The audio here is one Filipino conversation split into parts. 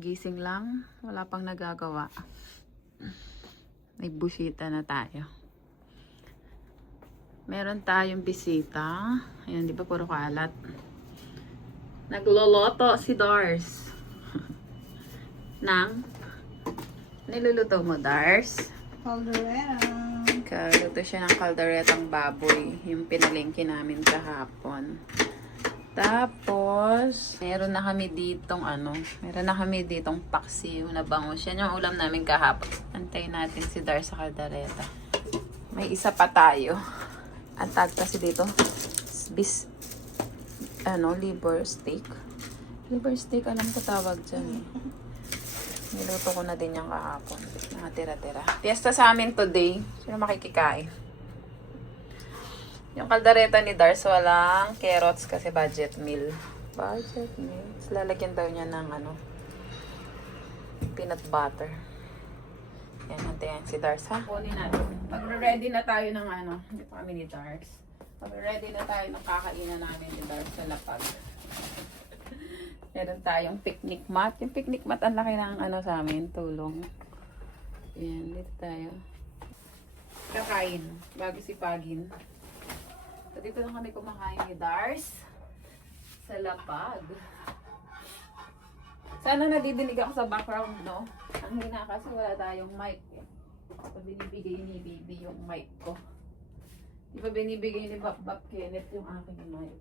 Kakagising lang. Wala pang nagagawa. May busita na tayo. Meron tayong bisita. Ayan, di ba puro kalat? Nagloloto si Dars. Niluluto mo, Dars? Caldereta. Kaluto siya ng kalderetang baboy. Yung pinalengke namin kahapon. Tapos, meron na kami ditong paksiw na bangus. Yan yung ulam namin kahapon. Antayin natin si Dar sa kaldereta. May isa pa tayo. Ang tag kasi dito, liver steak. Liver steak, alam ko tawag dyan. Niluto ko na din yung kahapon. Nakatira-tira. Fiesta sa amin today. Sino makikikain? Yung kaldereta ni Dars, walang carrots kasi budget meal. Budget meal. Lalagyan daw niya ng peanut butter. Yan, natin si Dars, ha? Kunin natin. Pag-ready na tayo ng hindi pa kami ni Dars. Pag-ready na tayo ng kakainan namin ni Dars sa lapag. Meron tayong picnic mat. Yung picnic mat, ang laki ng sa amin, tulong. Yan, dito tayo. Kakain, bago sipagin. So, dito lang kami kumakain ni Dars sa lapag. Sana nadidinig ako sa background, no? Ang hina kasi wala tayong mic. So, binibigay ni Baby yung mic ko. Di ba binibigay ni Bap Kenneth yung aking mic?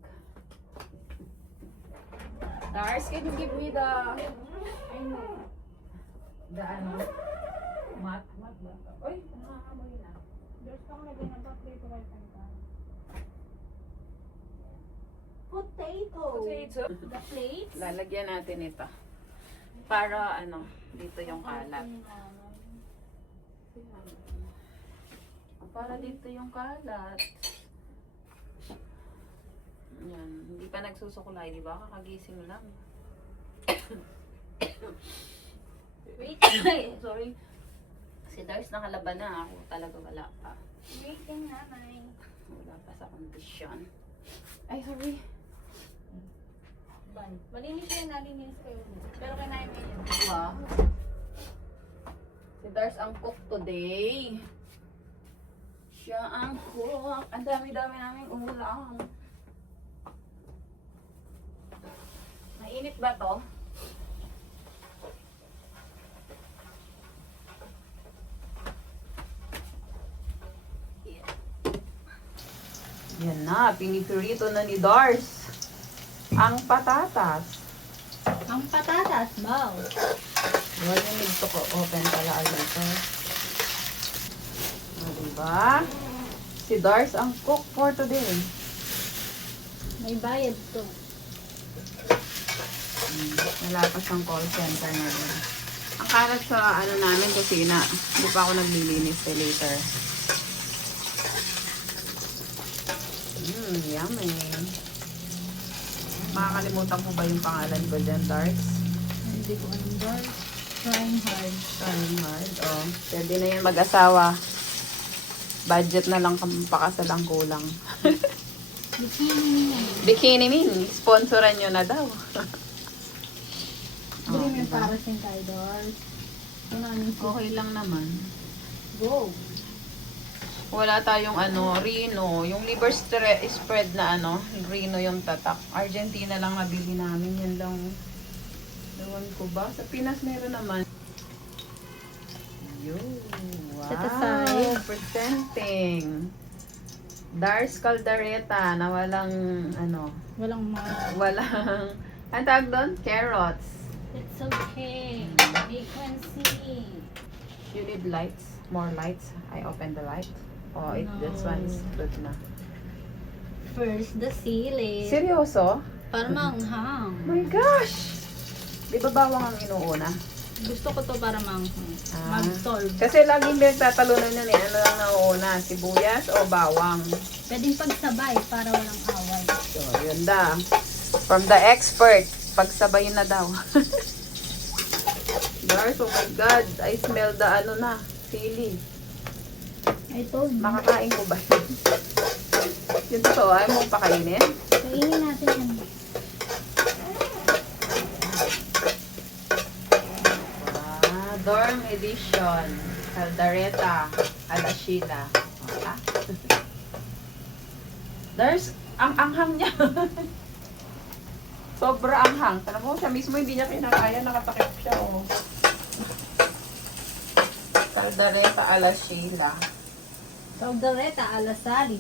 Dars, can you give me the mat ba? Oy, nakakamoy na. There's no lagay ng potato right now. Potato. The plates. Lalagyan natin ito. Para dito yung kalat. Para dito yung kalat. Yan, hindi pa nagsusukulay, di ba? Kakagising lang. Wait. Sorry. Si Dars nakalaban na. Ako talaga wala pa. Waiting, nanay. Wala pa sa kondisyon. Ay, sorry. Malinis yung nalinis kayo. Pero kinain mo yun. Wow. Si Dars ang cook today. Siya ang cook. Ang dami-dami naming ulam. Mainit ba to? Yan na, pinipirito na ni Dars ang patatas. Ang patatas, wow. Well, you need to open pala a little. Diba? Si Dars ang cook for today. May bayad to. Nalapas ang call center na rin. Ang kalat sa namin kusina. Hindi pa ako naglilinis later. Yummy. Makakalimutan ko ba yung pangalan ko dyan, Dars? Hindi ko alam, Dars. Trying hard. Trying hard. Oh, pwede na yun mag-asawa. Budget na lang pakasal ang kulang. Bikini Mini. Bikini Mini. Sponsoran nyo na daw. Hindi may parasin tayo, Dars. Okay lang naman. Go. Wala tayong Rino. Yung liver spread na Rino yung tatak. Argentina lang nabili namin. Yan lang. Ewan ko ba? Sa Pinas meron naman. Yo, wow. Set aside. Presenting. Dars caldereta na walang Walang mga. walang ang tawag doon? Carrots. It's okay. We can see. You need lights? More lights? I open the light. Oh, this No. one is good na. First, the sili. Seryoso? Para manghang. My gosh! Di ba bawang ang inuuna? Gusto ko to para manghang. Ah. Mag-solve. Kasi laging nagtatalunan yun eh. Ano lang nauuna? Sibuyas o bawang? Pwedeng pagsabay para walang away. So, yun da. From the expert, pagsabayin na daw. Dars, oh my God. I smell the sili. I told you. Makakain ko ba yun? Yun totoo, ayaw mong pakainin? Kainin natin yan. Dorm Edition. Caldareta. Ala Sheila. Ah. There's, ang anghang niya. Sobra anghang. Alam mo, siya mismo hindi niya kinakaya. Nakatakip siya, oh. Caldareta ala Sheila. Caldereta alasali.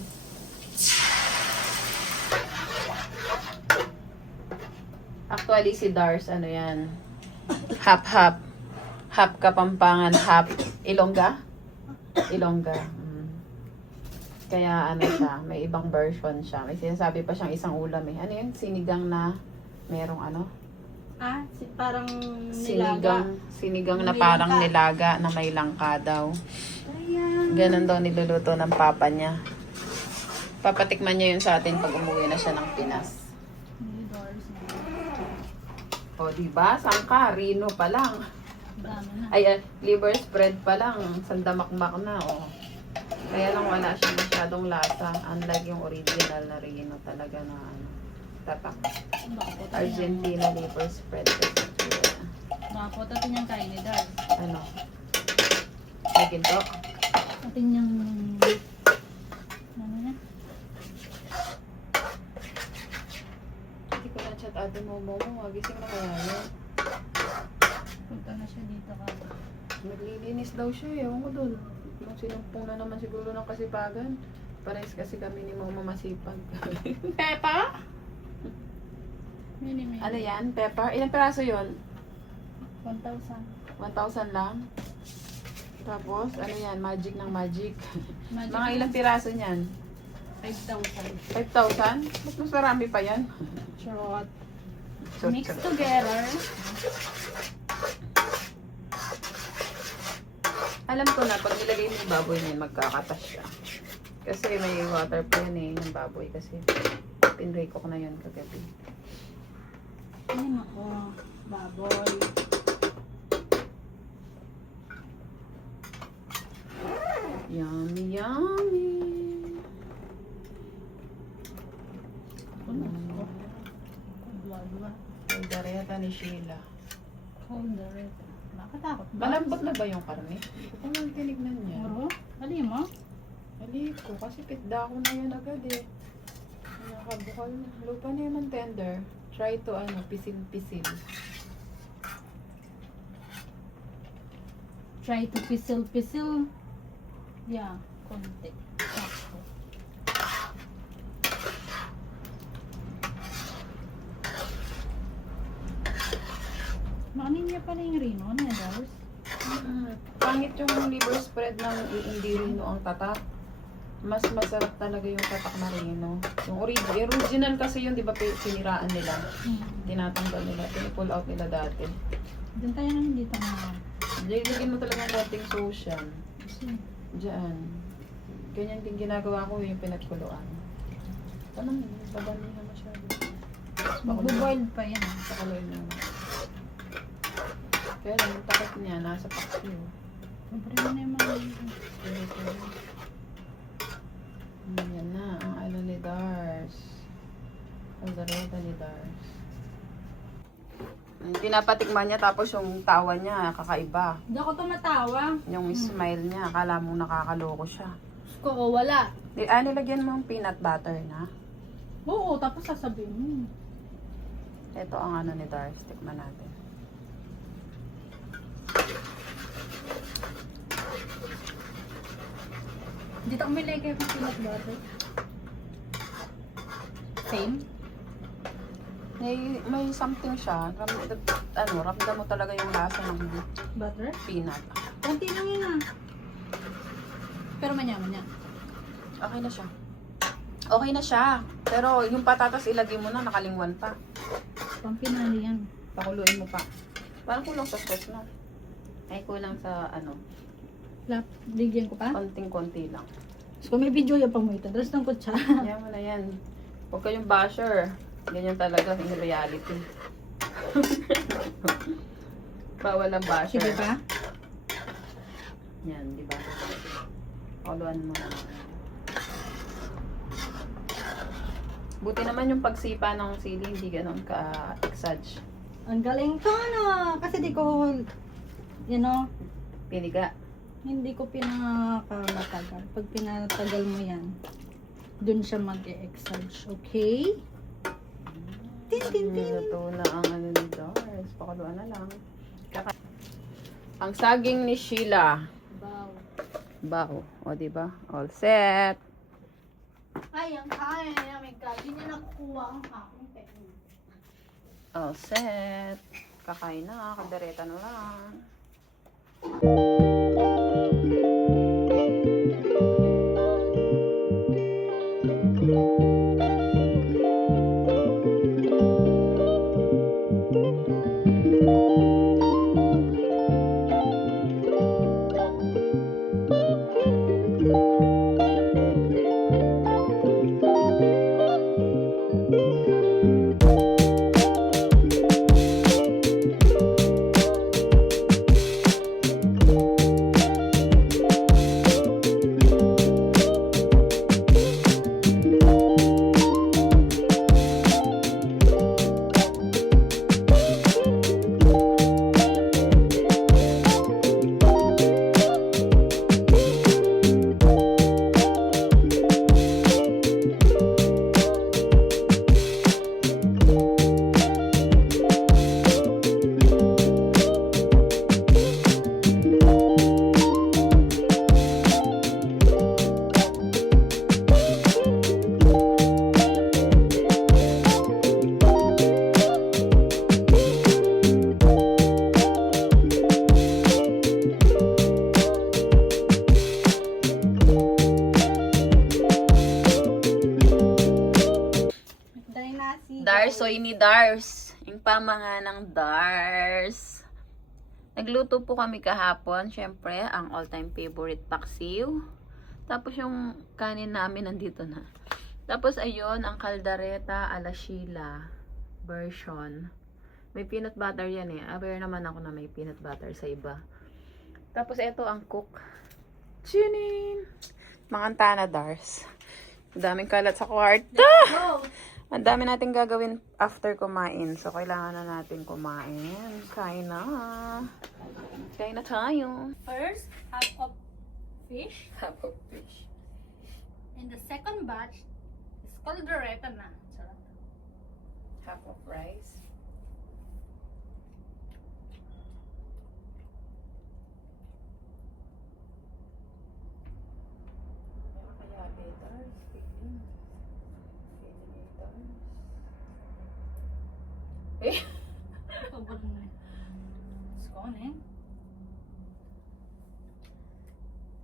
Actually, si Dars, ano yan? Hap-hap. Hap Kapampangan, hap Ilongga? Ilongga. Kaya ano siya, may ibang version siya. May sinasabi pa siyang isang ulam eh. Ano yun? Sinigang na merong ano? Parang nilaga. Sinigang na May parang langka. nilaga na may langka daw. Ayan. Ganon daw niluluto ng papa niya. Papatikman niya yun sa atin pag umuwi na siya ng Pinas. O, diba? Sangka, Rino pa lang. Dami na. Ay, liver spread pa lang. Sandamakmak na, o. Kaya lang wala siya masyadong lasa. Unlike yung original na Rino talaga na ano, tatak. Argentina liver spread. Bakot atin yung kain ni Dar. Ano? May ginto? Atin yung... Ano na? Hindi ko na chat ate mo. Magising na kaya yun. Punta na siya dito ka. Naglilinis daw siya. Ewan ko dun. Nung sinumpong na naman siguro ng kasipagan. Parehas kasi kami ni Mama masipag. Peppa? Mini. Ano yan? Pepper? Ilang peraso yun? 1,000. 1,000 lang? Tapos, ano yan? Magic ng magic. Magic Mga ilang piraso niyan? 5,000. 5,000? Mas marami pa yan. Charot. So, Mix together. alam ko na, pag nilagay mo yung baboy na yun, magkakatas siya. Kasi may water pa yun eh, ng baboy. Kasi pinray ko na yun kagabi. Ayun ako. Baboy. Yummy, yummy! Dua-dua. Caldereta ni Sheila. Caldereta. Nakatakot ba? Malambot na ba yung karne? Hindi ko pa man tinignan niya. Puro? Dali mo? Mali ko, kasi pitda ko na yun agad eh. Nakabukal na. Lupa na yun ng tender. Try to pisil-pisil. Try to pisil-pisil. Yeah, konti. Sakto. Maanin niya pala yung Rino, Nedars. Pangit yung liver spread ng hindi Rino ang tatak. Mas masarap talaga yung tatak na Rino. Yung original kasi yun, di ba, siniraan nila. Tinatanggal nila, pinipull out nila dati. Diyan tayo nang hindi tama. Lagyan mo talaga ng konting social. Diyan. Ganyan din ginagawa ko yung pinagkuluan. Tanong, babanihan masyado. Magbo-boiled pa yan. Pakuluin mo. Kaya lang, yung takot niya, nasa paksiw. Siyempre mo na yung mga... Yan na, ang ano ni Dars. Ang dareta ni Dars. Pinapatikman niya tapos yung tawa niya, kakaiba. Hindi ako tumatawa. Yung smile niya, akala mo nakakaloko siya. Ko, wala. Nilagyan mo ang peanut butter na. Oo, tapos sasabihin mo. Ito ang ano ni Dars, tikman natin. Dito kami lagay ng peanut butter. Same? May something siya. Ramdam mo talaga yung lasa ng Butter? peanut. Konti lang yun ah. Pero manyaman yan. Okay na siya. Okay na siya. Pero yung patatas ilagay mo na, nakalingwan pa. Pampinali yan. Pakuluin mo pa. Parang kulang sa sauce na. Ay, kulang sa Bigyan ko pa? konting-konti lang. So kung may video yan pang mo ito, dress ng kutsa. Yan mo na yan. Huwag kayong basher. Ganyan talaga in reality. Bawal ang basher. Sige pa? Yan, di ba? Pakuluan mo. Buti naman yung pagsipa ng sili, hindi ganun ka-exage. Ang galing ko no! Kasi di ko Piniga. hindi ko pinakamatagal. Pag pinatagal mo yan, dun siya mag-e-exage. Okay? Tin, tin, tin. Luto na ang ano ni Doris. Pakuluan na lang. Ang saging ni Sheila. Wow. Bao. O, diba? All set. Ay, ang kain. Oh my God. Hindi na nakukuha ang aking pen. All set. Kakain na. Kadereta na lang. Darsoy ni Dars. Yung pamanga ng Dars. Nagluto po kami kahapon. Syempre, ang all-time favorite paksiw. Tapos yung kanin namin nandito na. Tapos ayun, ang kaldareta ala Sheila version. May peanut butter yan eh. Aware naman ako na may peanut butter sa iba. Tapos ito ang cook. Chinin! Manganta na Dars. Daming kalat sa kwarto. Go! Ang dami natin gagawin after kumain. So, kailangan na natin kumain. Kain na. Kain na tayo. First, half of fish. Half of fish. And the second batch is caldereta na. Sarap. Half of rice. Kaya better. Speaking. Eh? Sobrang na. Let's go on eh.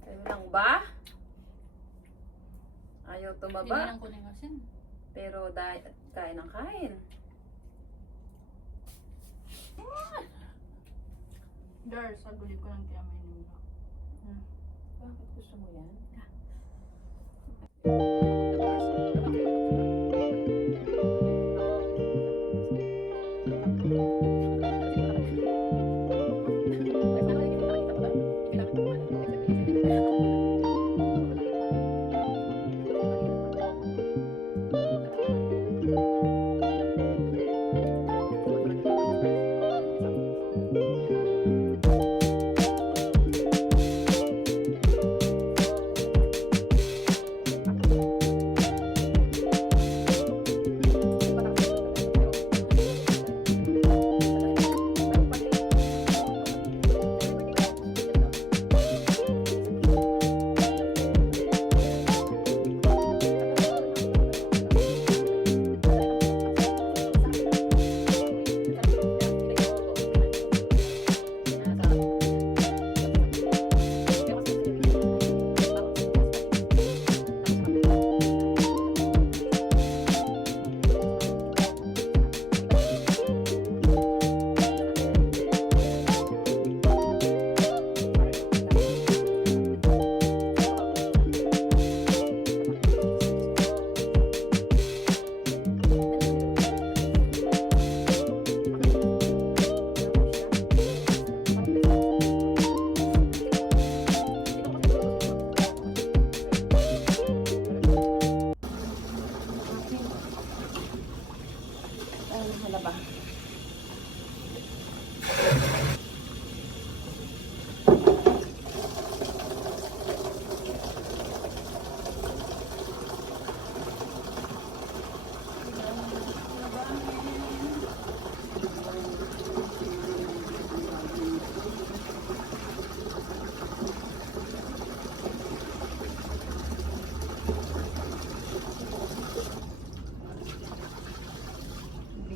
Ayun lang ba? Ayaw Hindi tumaba. lang ko na asin. Pero dahil kain ng kain. Dars, sagulit ko lang kaya may nuna. Bakit gusto mo yan?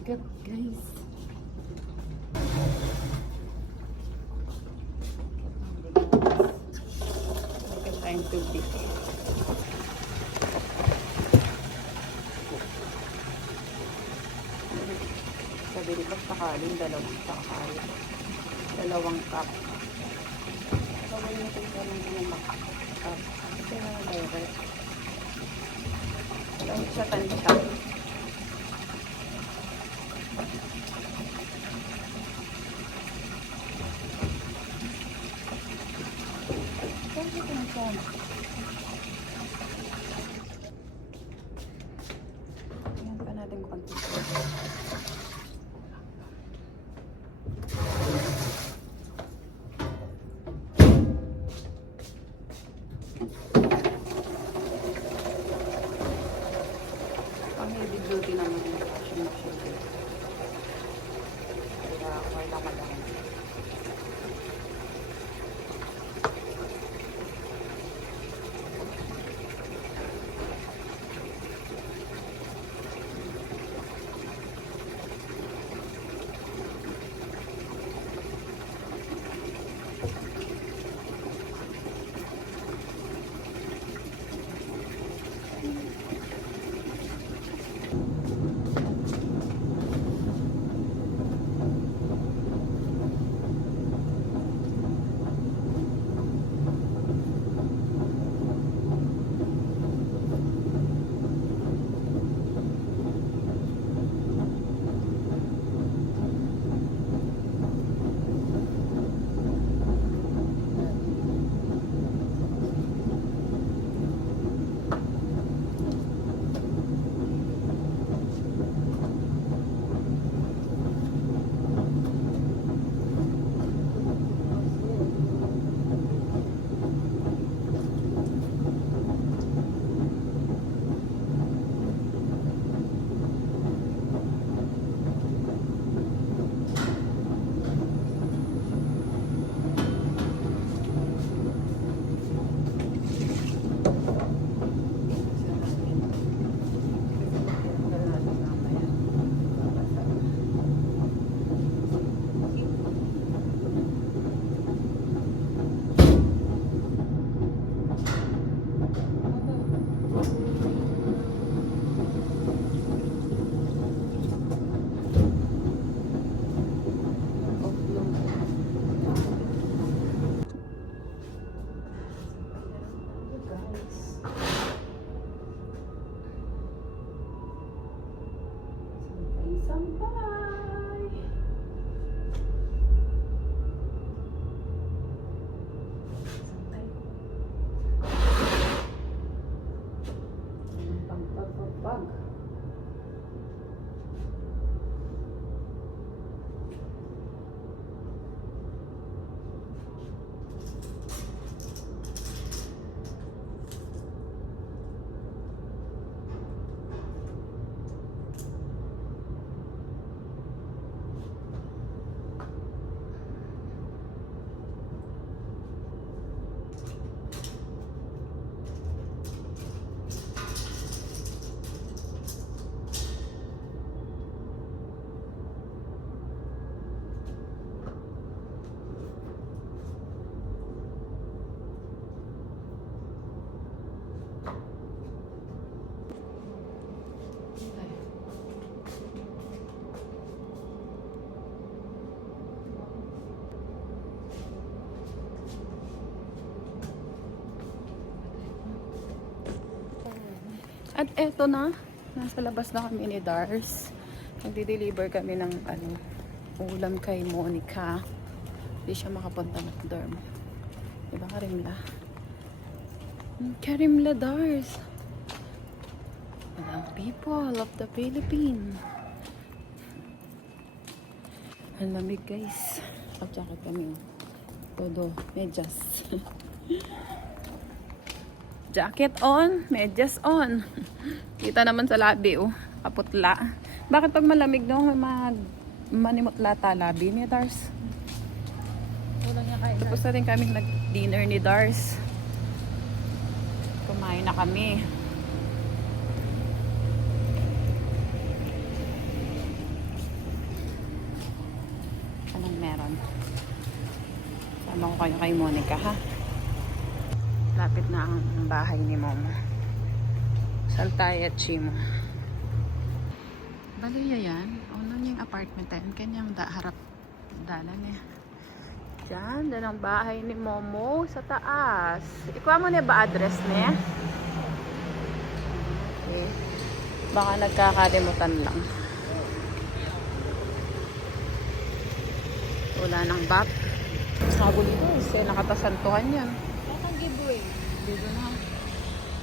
bigat, guys. Bigat tayong tubig. Sabi rin basta kaling, dalawang cup. Sabi natin ka ng dalawang cup. Ito na direct. Alam siya tansya. Kasi tansya. Ayan pa natin konti. Pang heavy duty naman yung washing machine. Kaya wala ka lang. Sampay! Pag. At eto na, nasa labas na kami ni Dars. Nagdi-deliver kami ng ulam kay Monica. Hindi siya makapunta ng dorm. Diba Karimla? Karimla Dars. Ang people of the Philippines. Ang lamig guys. Pag-jacket kami. Todo, medyas. Jacket on, medyas on. Kita naman sa labi, oh. Kaputla. Bakit pag malamig no, manimutla ta labi ni Dars? Wala niya kain. Tapos na rin kaming nag-dinner ni Dars. Kumain na kami. Sasama ko kayo kay Monica, ha? Lapit na ang bahay ni Momo. Saltay at Chimo. Baliya yan. Ano yung apartment tayo? Kanyang harap dalan eh. Diyan ang bahay ni Momo sa taas. Ikuha mo na ba address niya? Okay. Baka nagkakalimutan lang. Wala nang bap. Sabon ko kasi nakatasantuhan yan. Bakang giveaway.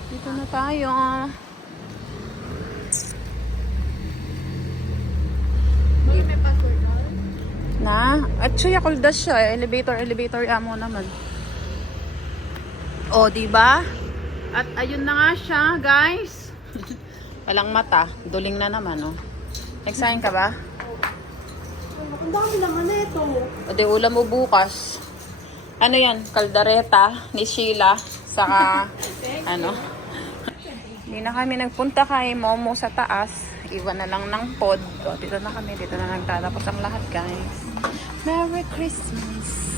Dito na tayo. May password Na? At siya kuldas siya. Elevator amo naman. O, diba? At ayun na nga siya, guys. Walang mata. Duling na naman, oh. Nagsahin ka ba? Ang dami naman ito. O, di ulam mo bukas. Ano yan? Kaldareta ni Sheila. Saka, ano? Hindi na kami nagpunta kay Momo sa taas. Iwan na lang ng pod. O, dito na kami. Dito na nagtatapos ang lahat, guys. Merry Christmas!